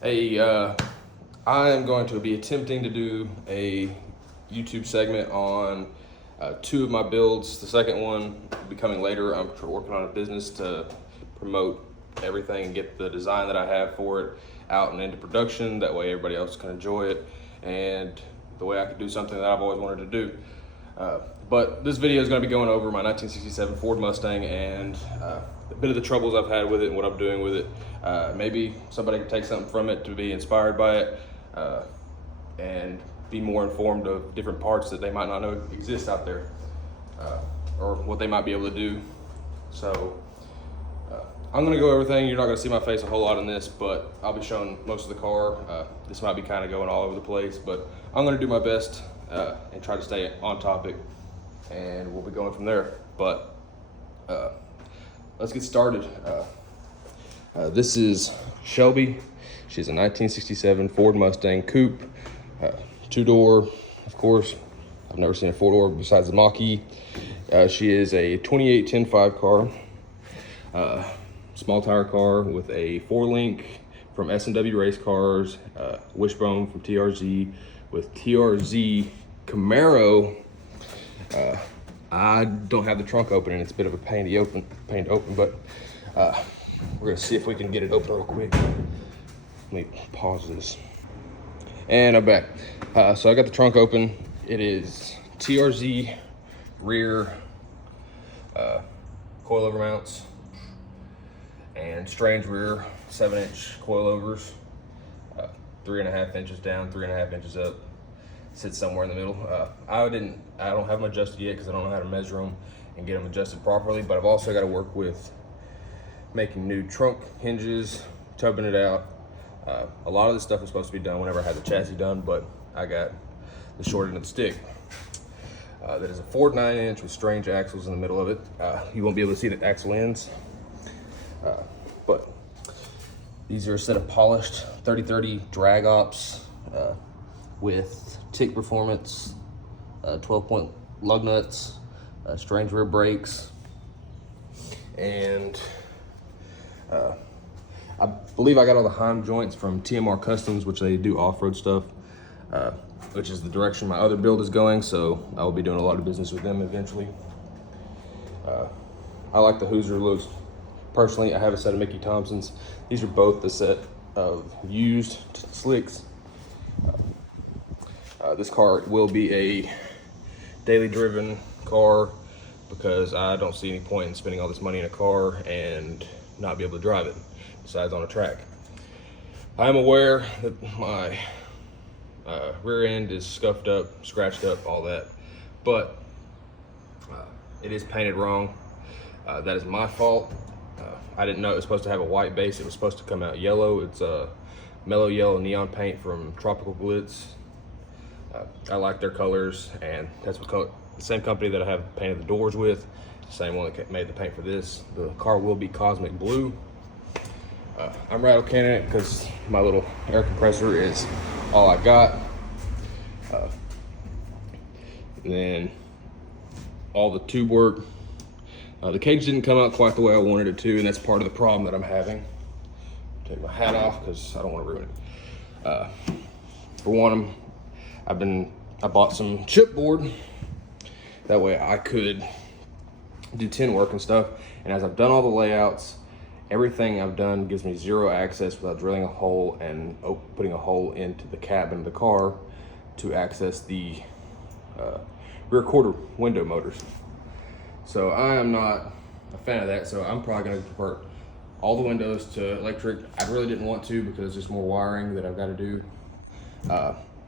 Hey, I am going to be attempting to do a YouTube segment on two of my builds. The second one will be coming later. I'm working on a business to promote everything and get the design that I have for it out and into production. That way everybody else can enjoy it, and the way I could do something that I've always wanted to do. But this video is going to be going over my 1967 Ford Mustang and a bit of the troubles I've had with it and what I'm doing with it. Maybe somebody can take something from it to be inspired by it and be more informed of different parts that they might not know exist out there or what they might be able to do. So I'm going to go over everything. You're not going to see my face a whole lot in this, but I'll be showing most of the car. This might be kind of going all over the place, but I'm going to do my best and try to stay on topic, and we'll be going from there. But let's get started. This is Shelby. She's a 1967 Ford Mustang Coupe, two-door, of course. I've never seen a four-door besides the Mach-E. She is a 28 10.5 car, small tire car with a 4-link from S&W Race Cars, wishbone from TRZ with TRZ Camaro. I don't have the trunk open and it's a bit of a pain to open, but we're gonna see if we can get it open real quick. Let me pause this. And I'm back. So I got the trunk open. It is TRZ rear coilover mounts and strange rear 7-inch coilovers, 3.5 inches down, 3.5 inches up. Sits somewhere in the middle. I don't have them adjusted yet because I don't know how to measure them and get them adjusted properly, but I've also got to work with making new trunk hinges, tubbing it out. A lot of this stuff was supposed to be done whenever I had the chassis done, but I got the short end of the stick. That is a Ford 9-inch with strange axles in the middle of it. You won't be able to see the axle ends, but these are a set of polished 3030 drag ops with Tick Performance, 12-point lug nuts, strange rear brakes, and I believe I got all the Heim joints from TMR Customs, which they do off-road stuff, which is the direction my other build is going, so I will be doing a lot of business with them eventually. I like the Hoosier looks. Personally, I have a set of Mickey Thompsons. These are both the set of used slicks. This car will be a daily driven car because I don't see any point in spending all this money in a car and not be able to drive it, besides on a track. I am aware that my rear end is scuffed up, scratched up, all that, but it is painted wrong. That is my fault. I didn't know it was supposed to have a white base. It was supposed to come out yellow. It's a mellow yellow neon paint from Tropical Glitz. I like their colors, and that's what color, the same company that I have painted the doors with, the same one that made the paint for this. The car will be cosmic blue. I'm rattle canning it because my little air compressor is all I got. And then all the tube work. The cage didn't come out quite the way I wanted it to, and that's part of the problem that I'm having. Take my hat off because I don't want to ruin it. For one, I bought some chipboard. That way I could do tin work and stuff. And as I've done all the layouts, everything I've done gives me zero access without drilling a hole and putting a hole into the cabin of the car to access the rear quarter window motors. So I am not a fan of that. So I'm probably gonna convert all the windows to electric. I really didn't want to because there's more wiring that I've got to do.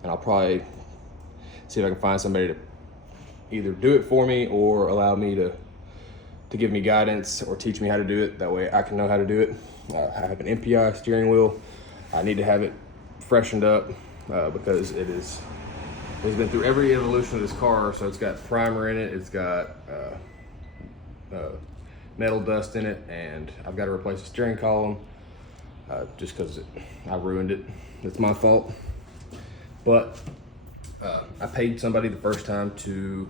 And I'll probably see if I can find somebody to either do it for me or allow me to give me guidance or teach me how to do it. That way I can know how to do it. I have an MPI steering wheel. I need to have it freshened up because it's been through every evolution of this car. So it's got primer in it. It's got metal dust in it, and I've got to replace the steering column just because I ruined it. It's my fault. But I paid somebody the first time to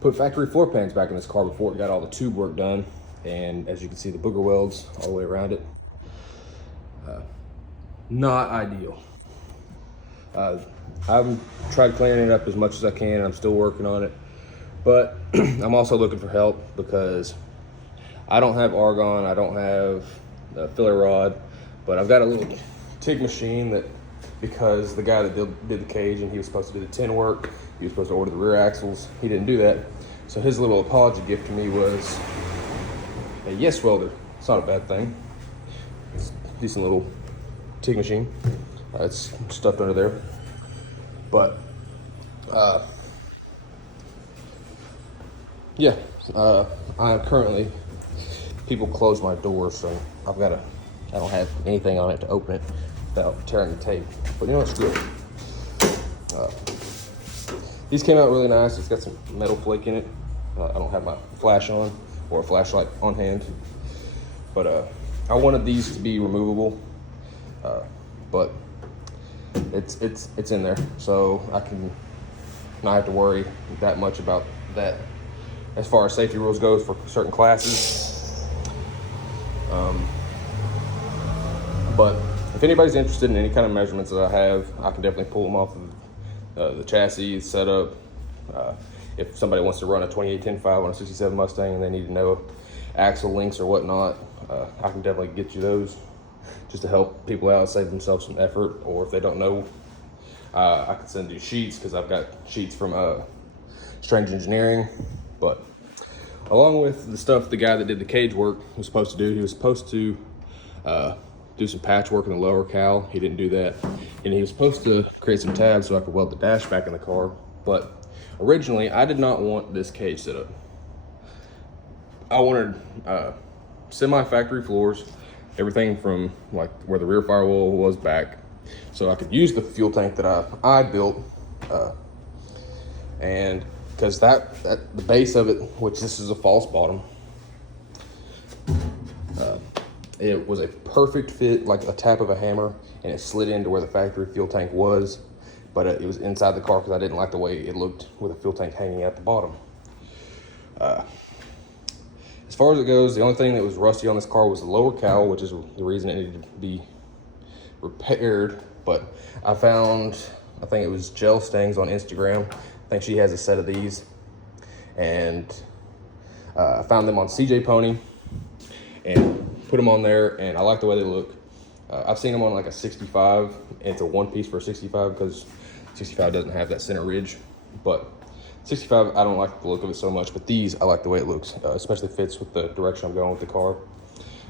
put factory floor pans back in this car before it got all the tube work done. And as you can see, the booger welds all the way around it. not ideal. I've tried cleaning it up as much as I can. I'm still working on it, but I'm also looking for help because I don't have argon, I don't have a filler rod, but I've got a little TIG machine that, because the guy that did the cage and he was supposed to do the tin work, he was supposed to order the rear axles, he didn't do that. So his little apology gift to me was a yes welder. It's not a bad thing. It's a decent little TIG machine. It's stuffed under there. But yeah, I am currently, people close my door, so I don't have anything on it to open it without tearing the tape. But you know, it's good. These came out really nice. It's got some metal flake in it. I don't have my flash on or a flashlight on hand, but I wanted these to be removable, but it's in there, so I can not have to worry that much about that as far as safety rules goes for certain classes. But if anybody's interested in any kind of measurements that I have, I can definitely pull them off of the chassis setup. If somebody wants to run a 2810.5 on a 67 Mustang and they need to know axle links or whatnot, I can definitely get you those just to help people out, save themselves some effort. Or if they don't know, I can send you sheets, because I've got sheets from Strange Engineering. But along with the stuff the guy that did the cage work was supposed to do, he was supposed to do some patchwork in the lower cowl. He didn't do that. And he was supposed to create some tabs so I could weld the dash back in the car. But originally, I did not want this cage set up. I wanted semi-factory floors, everything from like where the rear firewall was back, so I could use the fuel tank that I built, and because that the base of it, which this is a false bottom, it was a perfect fit, like a tap of a hammer, and it slid into where the factory fuel tank was, but it was inside the car because I didn't like the way it looked with a fuel tank hanging at the bottom. As far as it goes, the only thing that was rusty on this car was the lower cowl, which is the reason it needed to be repaired. But I found, I think it was Gel Stangs on Instagram. I think she has a set of these, and I found them on CJ Pony and put them on there, and I like the way they look. I've seen them on like a 65, and it's a one piece for a 65 because 65 doesn't have that center ridge. But 65, I don't like the look of it so much, but these, I like the way it looks, especially fits with the direction I'm going with the car.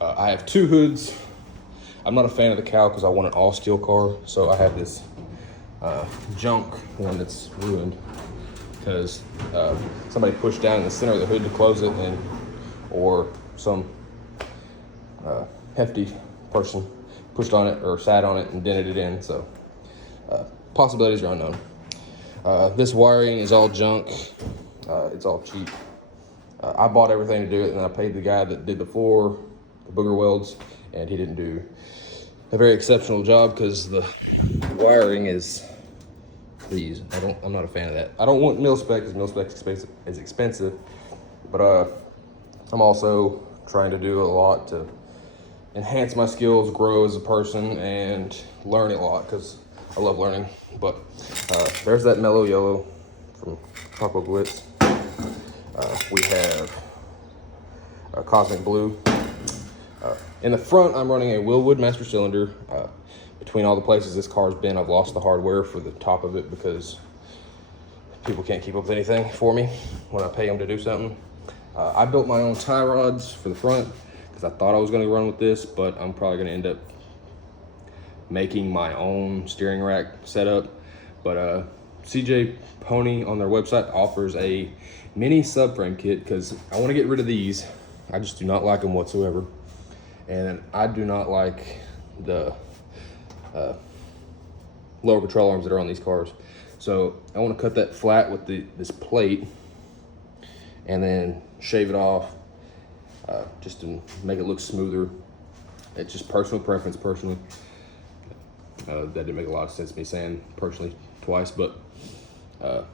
I have two hoods. I'm not a fan of the cowl because I want an all steel car, so I have this junk one that's ruined because somebody pushed down in the center of the hood to close it, or some hefty person pushed on it or sat on it and dented it in, so possibilities are unknown. This wiring is all junk. It's all cheap. I bought everything to do it, and I paid the guy that did the floor, the booger welds, and he didn't do a very exceptional job because the wiring is these. I'm not a fan of that. I don't want mil spec because mil spec is expensive, but I'm also trying to do a lot to enhance my skills, grow as a person, and learn a lot because I love learning. But there's that mellow yellow from Choco Blitz. We have a Cosmic Blue. In the front, I'm running a Willwood master cylinder. Between all the places this car's been, I've lost the hardware for the top of it because people can't keep up with anything for me when I pay them to do something. I built my own tie rods for the front because I thought I was going to run with this, but I'm probably going to end up making my own steering rack setup. But CJ Pony on their website offers a mini subframe kit because I want to get rid of these. I just do not like them whatsoever, and I do not like the lower control arms that are on these cars. So I want to cut that flat with this plate and then shave it off just to make it look smoother. It's just personal preference, personally. That didn't make a lot of sense, me saying personally twice, but the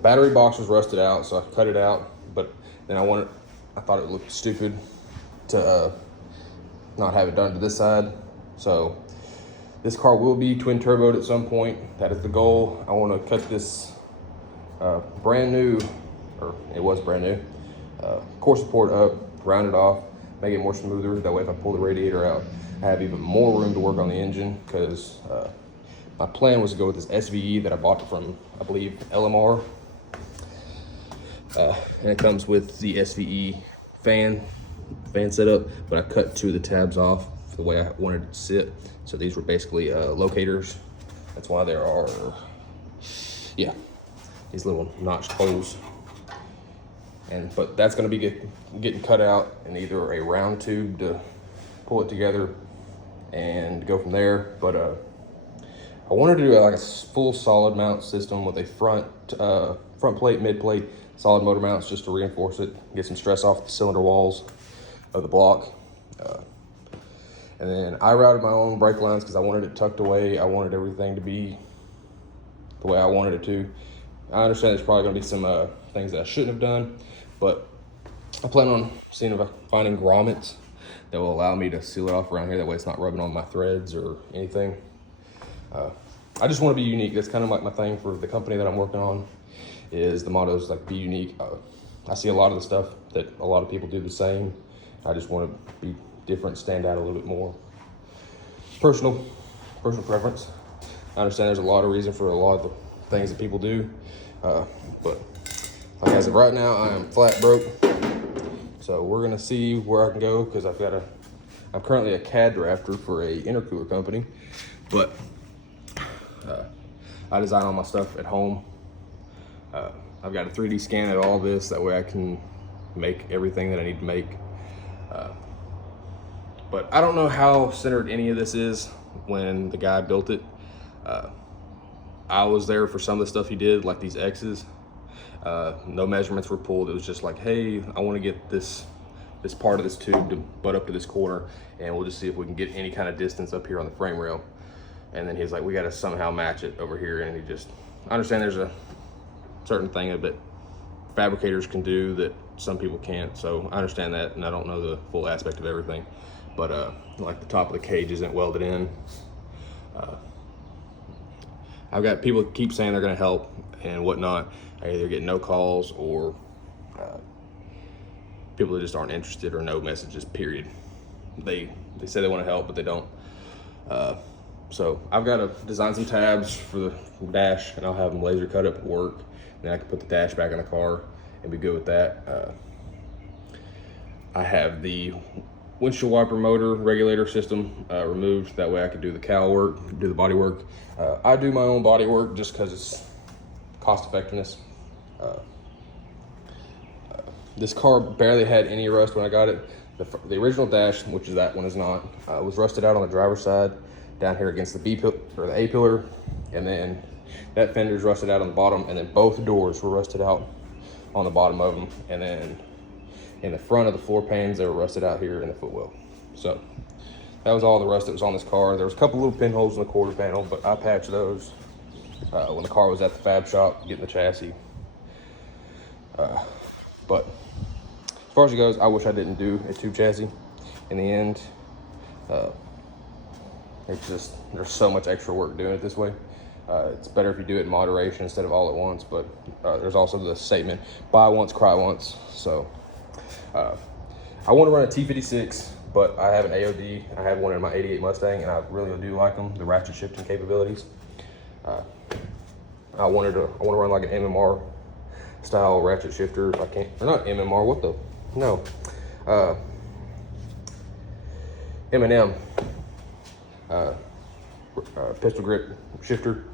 battery box was rusted out, so I cut it out. But then I thought it looked stupid to not have it done to this side. So this car will be twin turboed at some point. That is the goal. I want to cut this brand new, or it was brand new, core support up, round it off, make it more smoother. That way if I pull the radiator out, I have even more room to work on the engine, because my plan was to go with this SVE that I bought from, I believe, LMR. And it comes with the SVE fan setup, but I cut 2 of the tabs off for the way I wanted it to sit. So these were basically locators. That's why there are, yeah, these little notched holes. But that's going to be getting cut out in either a round tube to pull it together and go from there. But I wanted to do like a full solid mount system with a front plate, mid plate, solid motor mounts, just to reinforce it, get some stress off the cylinder walls of the block. And then I routed my own brake lines because I wanted it tucked away. I wanted everything to be the way I wanted it to. I understand there's probably going to be some things that I shouldn't have done, but I plan on seeing if I finding grommets that will allow me to seal it off around here. That way it's not rubbing on my threads or anything. I just want to be unique. That's kind of like my thing for the company that I'm working on, is the motto is like, be unique. I see a lot of the stuff that a lot of people do the same. I just want to be different, stand out a little bit more. Personal preference. I understand there's a lot of reason for a lot of the things that people do, but like as of right now, I am flat broke. So we're gonna see where I can go, because I'm currently a CAD drafter for a intercooler company, but I design all my stuff at home. I've got a 3D scan of all this, that way I can make everything that I need to make. But I don't know how centered any of this is when the guy built it. I was there for some of the stuff he did, like these X's. No measurements were pulled. It was just like, hey, I want to get this part of this tube to butt up to this corner, and we'll just see if we can get any kind of distance up here on the frame rail. And then he's like, we got to somehow match it over here. And I understand there's a certain thing that fabricators can do that some people can't. So I understand that, and I don't know the full aspect of everything. But like the top of the cage isn't welded in. I've got people that keep saying they're going to help and whatnot. I either get no calls or people that just aren't interested, or no messages, period. They say they want to help, but they don't. So I've got to design some tabs for the dash, and I'll have them laser cut up at work. Then I can put the dash back in the car and be good with that. I have the windshield wiper motor regulator system removed. That way I could do the cowl work, do the body work. I do my own body work just because it's cost effectiveness. This car barely had any rust when I got it. The original dash, which is that one, is not, was rusted out on the driver's side down here against the B pillar or the A pillar, and then that fender's rusted out on the bottom, and then both doors were rusted out on the bottom of them, and then in the front of the floor pans, they were rusted out here in the footwell. So that was all the rust that was on this car. There was a couple little pinholes in the quarter panel, but I patched those when the car was at the fab shop getting the chassis. But as far as it goes, I wish I didn't do a tube chassis in the end. There's so much extra work doing it this way. It's better if you do it in moderation instead of all at once, but there's also the statement, buy once, cry once. So I want to run a T56, but I have an AOD. I have one in my 88 Mustang, and I really do like them, the ratchet shifting capabilities. I want to run like an MMR style ratchet shifter if I can't, or not MMR, M&M pistol grip shifter.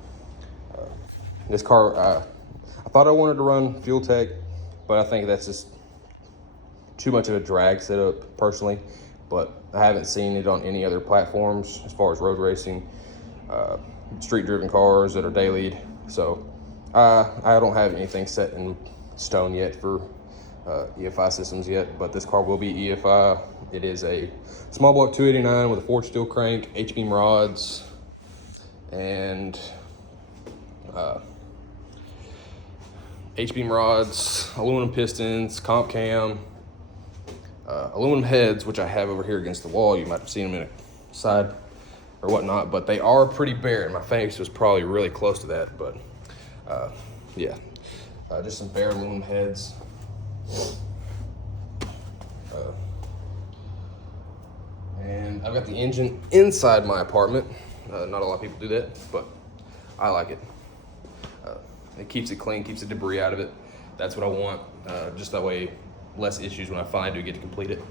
This car, I thought I wanted to run Fuel Tech, but I think that's just too much of a drag setup personally. But I haven't seen it on any other platforms as far as road racing, street driven cars that are dailied. So I don't have anything set in stone yet for EFI systems yet, but this car will be EFI. It is a small block 289 with a forged steel crank, H-beam rods, and H-beam rods, aluminum pistons, comp cam, aluminum heads, which I have over here against the wall. You might have seen them in a side or whatnot, but they are pretty bare, and my face was probably really close to that, but yeah. Just some bare aluminum heads. And I've got the engine inside my apartment. Not a lot of people do that, but I like it. It keeps it clean, keeps the debris out of it. That's what I want, just that way less issues when I finally do get to complete it.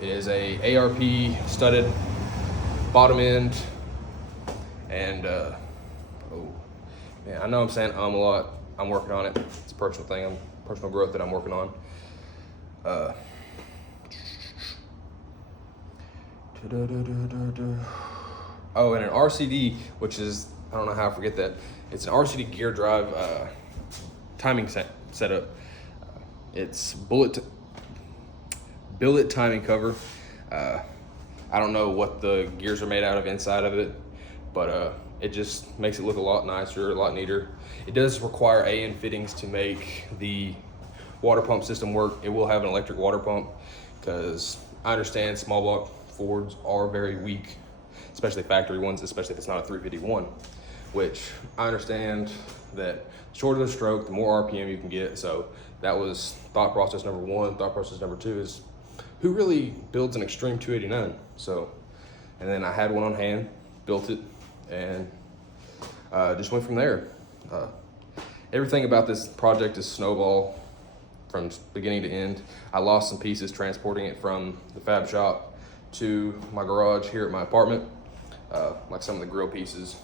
It is a ARP studded bottom end, and oh man, I know I'm saying a lot. I'm working on it. It's a personal thing, personal growth that I'm working on. Oh, and an RCD, which is, I don't know how I forget that. It's an RCD gear drive timing setup. It's billet timing cover. I don't know what the gears are made out of inside of it, but it just makes it look a lot nicer, a lot neater. It does require AN fittings to make the water pump system work. It will have an electric water pump, because I understand small block Fords are very weak, especially factory ones, especially if it's not a 351, which I understand that the shorter the stroke, the more RPM you can get. So that was thought process number one. Thought process number two is, who really builds an Extreme 289? So, and then I had one on hand, built it, and just went from there. Everything about this project is snowball from beginning to end. I lost some pieces transporting it from the fab shop to my garage here at my apartment, like some of the grill pieces.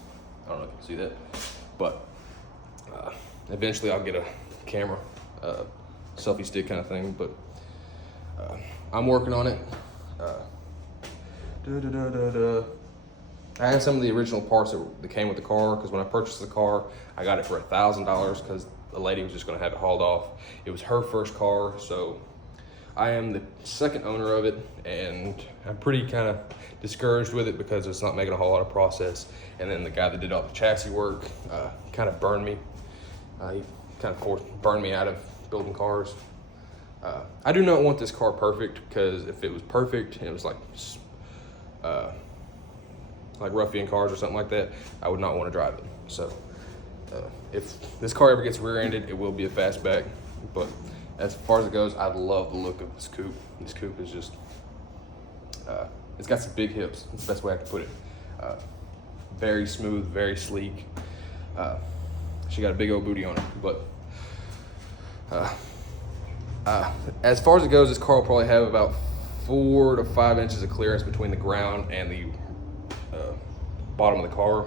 I don't know if you can see that, but eventually I'll get a camera, selfie stick kind of thing, but I'm working on it. I had some of the original parts that came with the car, because when I purchased the car, I got it for $1,000 because the lady was just gonna have it hauled off. It was her first car, so I am the second owner of it, and I'm pretty kind of discouraged with it because it's not making a whole lot of process. And then the guy that did all the chassis work kind of burned me. He kind of burned me out of building cars. I do not want this car perfect, because if it was perfect and it was like ruffian cars or something like that, I would not want to drive it. So if this car ever gets rear-ended, it will be a fastback. But as far as it goes, I love the look of this coupe. This coupe is just, it's got some big hips. That's the best way I can put it. Very smooth, very sleek. She got a big old booty on her. But as far as it goes, this car will probably have about 4 to 5 inches of clearance between the ground and the bottom of the car.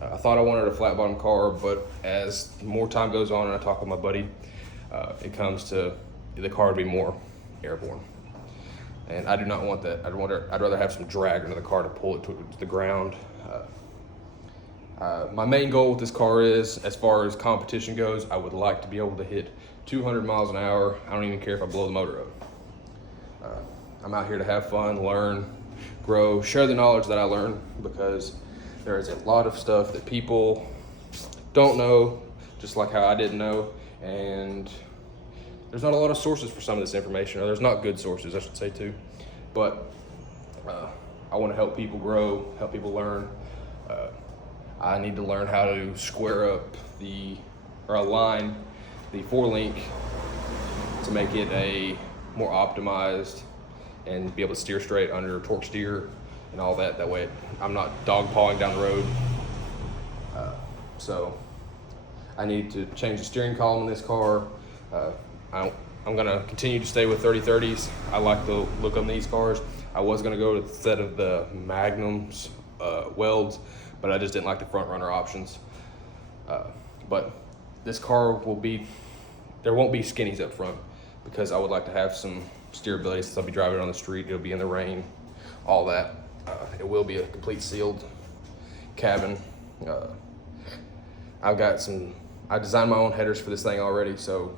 I thought I wanted a flat bottom car, but as more time goes on and I talk with my buddy, it comes to the car to be more airborne. And I do not want that. I'd rather have some drag under the car to pull it to the ground. My main goal with this car is, as far as competition goes, I would like to be able to hit 200 miles an hour. I don't even care if I blow the motor up. I'm out here to have fun, learn, grow, share the knowledge that I learn, because there is a lot of stuff that people don't know, just like how I didn't know, and there's not a lot of sources for some of this information, or there's not good sources, I should say, too. But I want to help people grow, help people learn. I need to learn how to square up align the 4-link to make it a more optimized and be able to steer straight under torque steer and all that. That way I'm not dog pawing down the road. So I need to change the steering column in this car. I'm gonna continue to stay with 3030s. I like the look on these cars. I was gonna go to the set of the Magnums welds, but I just didn't like the front runner options. But this car there won't be skinnies up front, because I would like to have some steerability since I'll be driving it on the street. It'll be in the rain, all that. It will be a complete sealed cabin. I designed my own headers for this thing already, so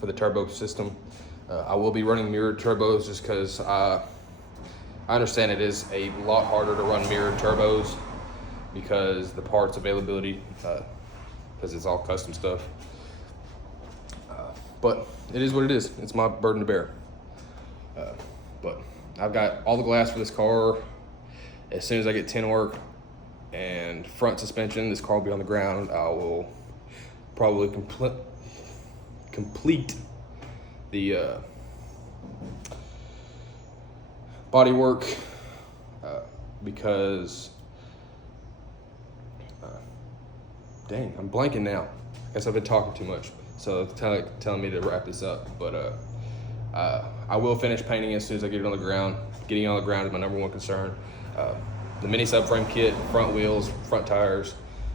for the turbo system. I will be running mirrored turbos just because I understand it is a lot harder to run mirrored turbos because the parts availability, because it's all custom stuff. But it is what it is. It's my burden to bear. But I've got all the glass for this car. As soon as I get tin work and front suspension, this car will be on the ground. I will probably complete the body work because dang, I'm blanking now. I guess I've been talking too much, so it's telling me to wrap this up. But I will finish painting as soon as I get it on the ground. Getting it on the ground is my number one concern. The mini subframe kit, front wheels, front tires.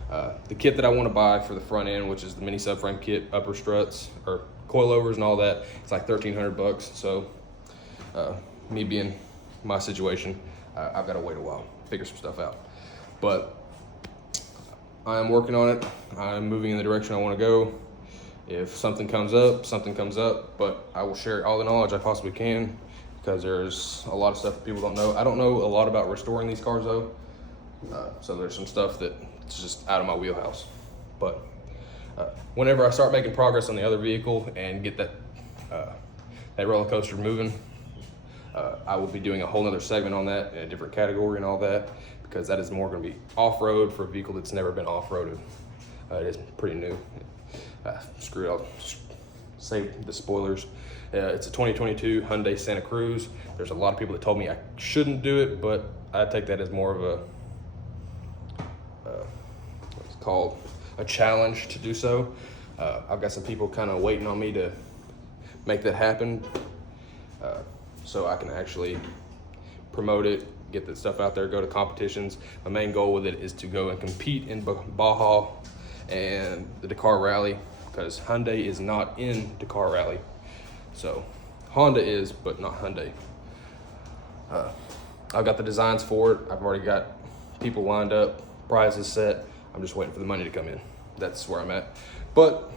The kit that I want to buy for the front end, which is the mini subframe kit, upper struts or coilovers and all that, it's like $1,300. So me being my situation, I've got to wait a while, figure some stuff out. But I'm working on it. I'm moving in the direction I want to go. If something comes up, something comes up, but I will share all the knowledge I possibly can because there's a lot of stuff that people don't know. I don't know a lot about restoring these cars though. So there's some stuff that's just out of my wheelhouse. But whenever I start making progress on the other vehicle and get that roller coaster moving, I will be doing a whole nother segment on that in a different category and all that, because that is more going to be off-road for a vehicle that's never been off-roaded. It is pretty new. Screw it, I'll save the spoilers. It's a 2022 Hyundai Santa Cruz. There's a lot of people that told me I shouldn't do it, but I take that as more of a what's it called, a challenge to do so. I've got some people kind of waiting on me to make that happen, so I can actually promote it, get that stuff out there, go to competitions. My main goal with it is to go and compete in Baja and the Dakar Rally, because Hyundai is not in Dakar Rally. So Honda is, but not Hyundai. I've got the designs for it. I've already got people lined up, prizes set. I'm just waiting for the money to come in. That's where I'm at. But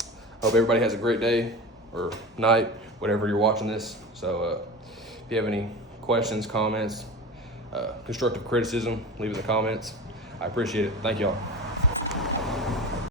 I hope everybody has a great day or night, whatever you're watching this. So if you have any questions, comments, constructive criticism, leave it in the comments. I appreciate it. Thank y'all.